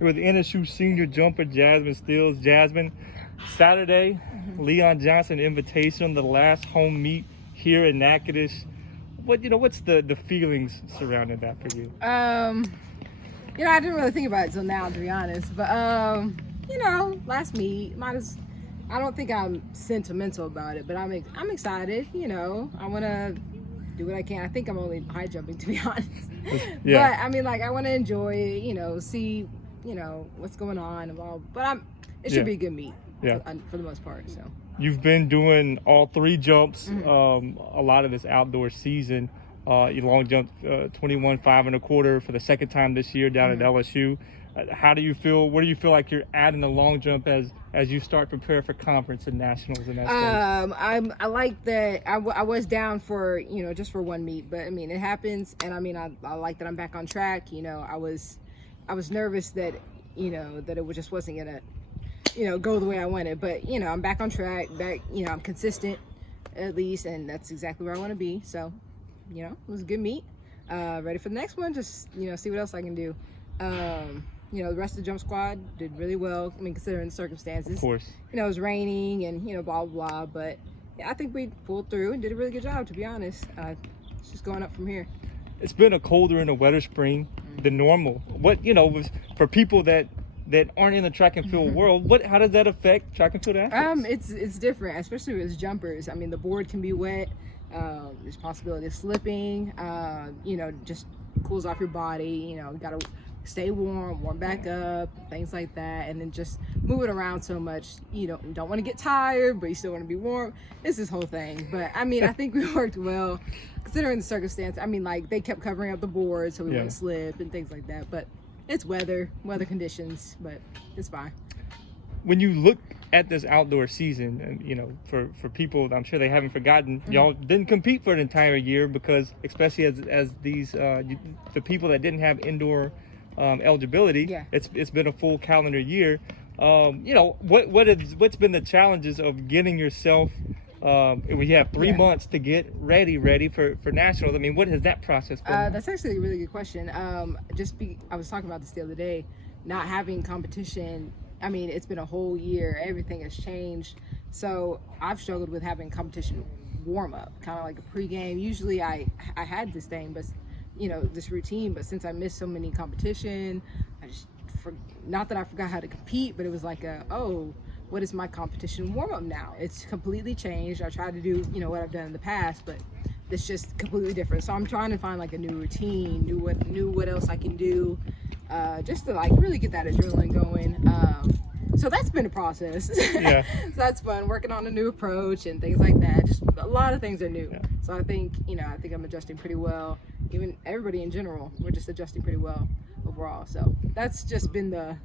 with NSU senior jumper Jasmyn Steels. Jasmyn, Saturday, Leon Johnson Invitational, the last home meet here in Natchitoches. What's the feelings surrounding that for you? I didn't really think about it till now, to be honest. But last meet, I don't think I'm sentimental about it, but I'm excited. I want to do what I can. I think I'm only high jumping, to be honest. Yeah. But I mean, like, I want to enjoy it. See, what's going on and all. But it should be a good meet. Yeah. For the most part. So. You've been doing all three jumps a lot of this outdoor season. You long jumped 21 5 1/4 for the second time this year down at LSU. How do you feel? Where do you feel like you're at in the long jump as you start to prepare for conference and nationals in that stage? I like that. I was down for just for one meet, but I mean it happens, and I mean I like that I'm back on track. I was nervous that that it just wasn't gonna go the way I wanted, but I'm back on track. I'm consistent at least, and that's exactly where I want to be. So it was a good meet. Ready for the next one. Just see what else I can do. The rest of the jump squad did really well. I mean, considering the circumstances. Of course. It was raining and blah blah blah, but yeah, I think we pulled through and did a really good job, to be honest. It's just going up from here. It's been a colder and a wetter spring than normal. What for people that aren't in the track and field world, how does that affect track and field athletes? It's different, especially with jumpers. I mean, the board can be wet. There's possibility of slipping. Just cools off your body. You gotta stay warm back up, things like that, and then just moving around so much. You don't want to get tired, but you still want to be warm. It's this whole thing. But I mean, I think we worked well considering the circumstance. I mean, like, they kept covering up the board so we wouldn't slip and things like that. But it's weather conditions, but it's fine. When you look at this outdoor season, and for people, I'm sure they haven't forgotten, y'all didn't compete for an entire year because, especially as these the people that didn't have indoor eligibility, it's been a full calendar year. What's been the challenges of getting yourself? We have 3 months to get ready for nationals. I mean, what has that process been? That's actually a really good question. I was talking about this the other day, not having competition. I mean, it's been a whole year. Everything has changed. So I've struggled with having competition warm up, kind of like a pregame. Usually I had this thing, but this routine. But since I missed so many competition, not that I forgot how to compete, but it was like what is my competition warm up now? It's completely changed. I tried to do what I've done in the past, but it's just completely different. So I'm trying to find like a new routine, what else I can do, just to like really get that adrenaline going. So that's been a process. Yeah. So that's fun, working on a new approach and things like that. Just a lot of things are new. Yeah. So I think I'm adjusting pretty well. Even everybody in general, we're just adjusting pretty well overall. So that's just been the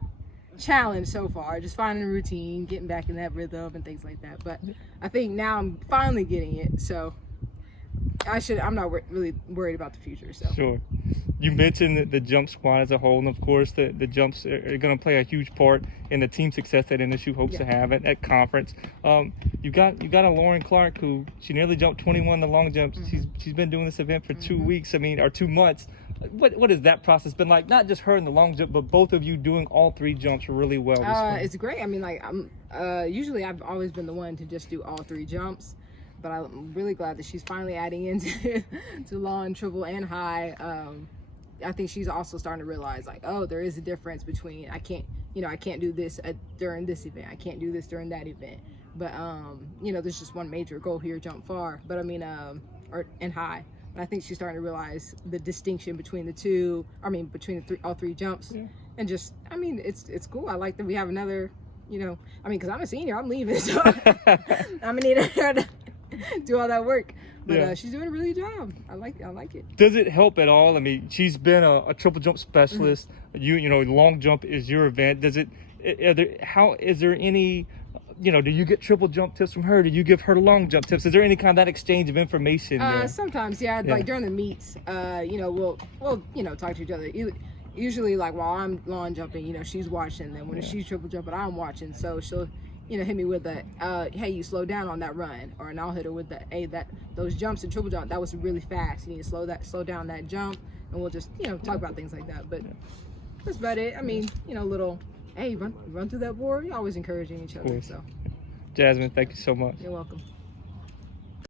challenge so far, just finding a routine, getting back in that rhythm and things like that. But I think now I'm finally getting it. So I'm not really worried about the future. So sure. You mentioned the jump squad as a whole, and of course the jumps are going to play a huge part in the team success that NSU hopes to have at conference. You got a Lauren Clark who she nearly jumped 21 the long jump. She's been doing this event for 2 weeks. I mean, or 2 months. What has that process been like? Not just her in the long jump, but both of you doing all three jumps really well this spring. It's great. I mean, like, usually I've always been the one to just do all three jumps, but I'm really glad that she's finally adding into to long, triple, and high. I think she's also starting to realize, like, there is a difference between I can't do this during this event. I can't do this during that event. But there's just one major goal here, jump far. But I mean, and high. But I think she's starting to realize the distinction between the two. I mean, between all three jumps, and just, I mean, it's cool. I like that we have another. Because I'm a senior, I'm leaving, so I'm gonna need her to do all that work. But she's doing a really good job. I like it. Does it help at all? I mean, she's been a triple jump specialist. Long jump is your event. Does it? Is there any? Do you get triple jump tips from her? Do you give her long jump tips? Is there any kind of that exchange of information there? Sometimes, like during the meets, we'll talk to each other. Usually, like, while I'm long jumping, she's watching. Then when she's triple jumping, I'm watching. So she'll, hit me with the, hey, you slow down on that run, and I'll hit her with the, hey, those jumps and triple jump, that was really fast. You need to slow down that jump, and we'll just, talk about things like that. But that's about it. I mean, you know, little, hey, run through that board. You're always encouraging each other. course. So Jasmyn, thank you so much. you're welcome.